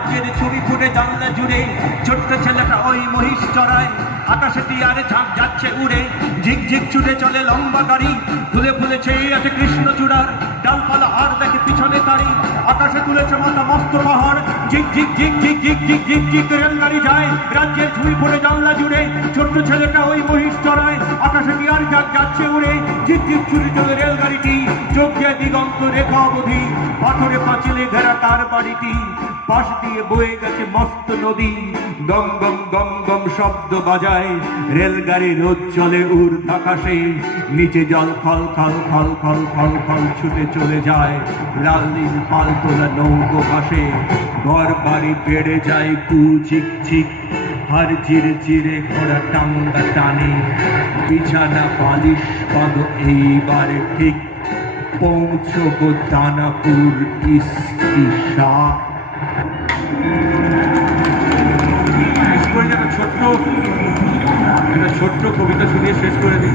রাজ্যের ছবি ফুটে জানলা জুড়ে, ছোট্ট ছেলেটা ওই মহিষ চড়ায়, আকাশে টিয়ারে ঝাঁক যাচ্ছে উড়ে, ঝিকঝিক ছুটে চলে লম্বা গাড়ি, ফুলে ফুলে ছেয়ে আছে কৃষ্ণচূড়ার ডালপালা, আর দেখে পিছনে তারি, আকাশে তুলেছে মাথা মস্ত পাহাড়, ঝিক ঝিক ঝিক ঝিক ঝিক ঝিক ঝিক ঝিক রেলগাড়ি যায় রাজ্যের ছবি ফুটে জানলা জুড়ে, ছোট্ট ছেলেটা ওই মহিষ চড়ায়, আকাশে টিয়ারে ঝাঁক যাচ্ছে উড়ে, ঝিক ঝিক ছুটে চলে রেলগাড়িটি, চোখ দিয়ে দিগন্ত রেখা অবধি, পাথরে পাঁচিলে ঘেরা তার বাড়িটি, পাশ দিয়ে বয়ে গেছে মস্ত নদী, গম গম গম গম শব্দ বাজায়, রেলগাড়ি রোদ চলে ঊর্ধ্বাকাশে, নিচে জল খল খল খল খল খল খল ছুটে চলে যায়, লাল নীল পাল তোলা নৌকো ভাসে, ঘর বাড়ি বেড়ে যায় কুচিক চিক, হার চিরে চিরে ঘোড়া টাঙ্গা টানে, বিছানা বালিশ পাদো এইবারে ঠিক, পৌঁছবো দানাপুর ইস্তিশা। ছোট্ট কবিতা শুনিয়ে শেষ করে দিই।